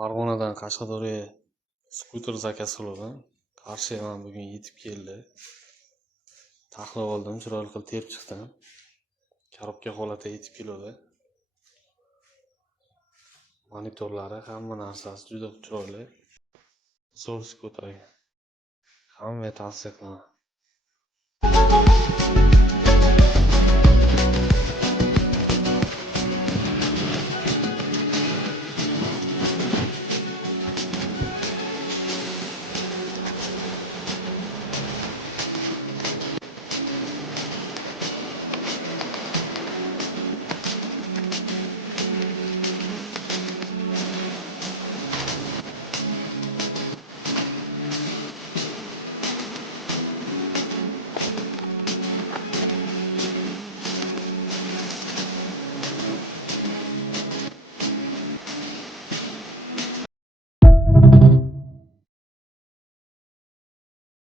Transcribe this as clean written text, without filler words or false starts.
Farg'onadan Qashqadaryoga skuter zakaz qildim. Qarshiga mana bugun yetib keldi. Taxlab oldim, chiroyli qilib terib chiqdim. Korobka holatida yetib keladi. Monitorlari, hamma narsasi juda chiroyli. Zo'r skuter. Hammaga tavsiya qilaman.